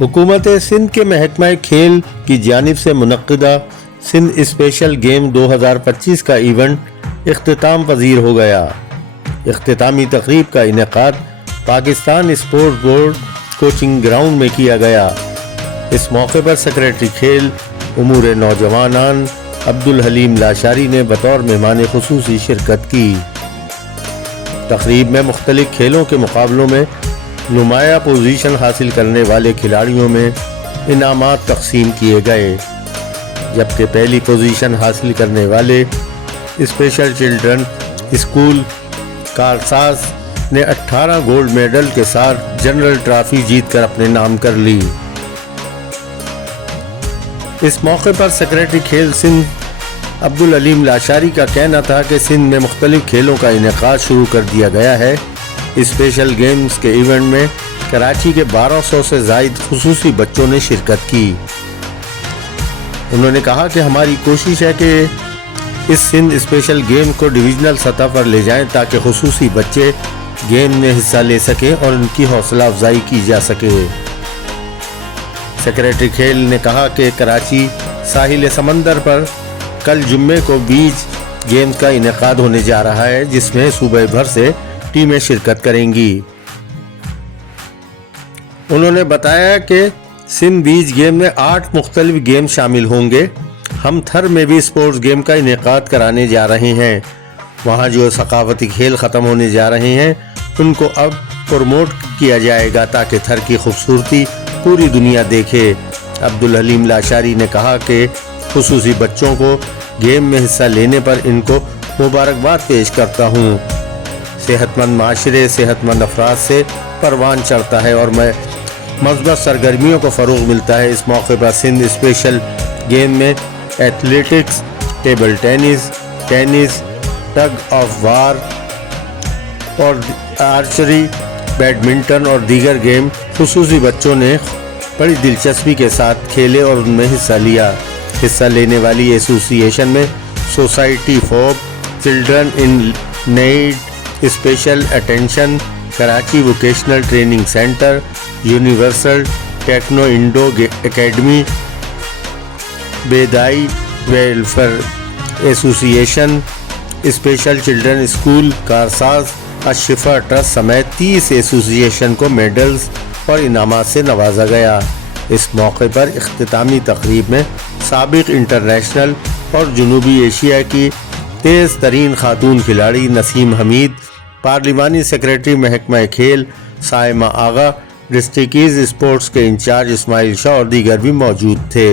हुकूमत सिंध के महकमा खेल की जानिब से मुनक्किदा सिंध स्पेशल गेम 2025 का इवेंट इख्तिताम पजीर हो गया। इख्तितामी तकरीब का इनेकाद Pakistan sports board coaching ground में किया गया। इस मौके पर सेक्रेटरी खेल उमूर नौजवानान अब्दुल हलीम लाशारी ने बतौर मेहमान खुसूसी शिरकत की। तकरीब में मुख्तलिफ खेलों के मुकाबलों में नुमाया पोजीशन हासिल करने वाले खिलाड़ियों में इनामात तकसीम किए गए, जबकि पहली पोजीशन हासिल करने वाले स्पेशल चिल्ड्रन स्कूल कारसाज ने 18 गोल्ड मेडल के साथ जनरल ट्रॉफी जीतकर अपने नाम कर ली। इस मौके पर सेक्रेटरी खेल सिंध अब्दुल हलीम लाशारी का कहना था कि सिंध में मुख्तलिफ खेलों का इनेकाद शुरू कर दिया गया है। स्पेशल गेम्स के इवेंट में कराची के 1200 से ज़ायद खुसूसी बच्चों ने शिरकत की। उन्होंने कहा कि हमारी कोशिश है कि इस सिंध स्पेशल गेम को डिवीजनल सतह पर ले जाएं ताकि खुसूसी बच्चे गेम में हिस्सा ले सकें और उनकी हौसला अफजाई की जा सके। सेक्रेटरी खेल ने कहा कि कराची साहिल समंदर पर कल जुम्मे को बीच गेम्स का इनेकाद होने जा रहा है, जिसमें सूबे भर से टीमें शिरकत करेंगी। उन्होंने बताया कि सिंध बीच गेम में 8 मुख्तलिफ गेम शामिल होंगे। हम थर में भी स्पोर्ट्स गेम का इनेकाद कराने जा रहे हैं। वहाँ जो सकाफती खेल ख़त्म होने जा रहे हैं उनको अब प्रमोट किया जाएगा ताकि थर की खूबसूरती पूरी दुनिया देखे। अब्दुल हलीम लाशारी ने कहा कि खुसूसी बच्चों को गेम में हिस्सा लेने पर इनको मुबारकबाद पेश करता हूँ। सेहतमंद माशरे सेहतमंद अफराद से परवान चढ़ता है और मज़बूत सरगर्मियों को फ़रोग़ मिलता है। इस मौके पर सिंध स्पेशल गेम में athletics, table tennis, tug of war और आर्चरी, बैडमिंटन और दीगर गेम खुसूसी बच्चों ने बड़ी दिलचस्पी के साथ खेले और उनमें हिस्सा लिया। हिस्सा लेने वाली एसोसिएशन में society for children in need special attention, Karachi vocational training centre, universal techno Indo academy, Bedai welfare association, special children school Karsaz, Ashfa trust समेत 30 एसोसिएशन को मेडल्स और इनामात से नवाजा गया। इस मौके पर इख्तितामी तकरीब में साबिक इंटरनेशनल और जनूबी एशिया की तेज़ तरीन खातून खिलाड़ी नसीम हमीद, पार्लिमानी सेक्रेटरी महकमा खेल साइमा आगा, डिस्ट्रिक्ट स्पोर्ट्स के इंचार्ज इस्माइल शाह और दीगर भी मौजूद थे।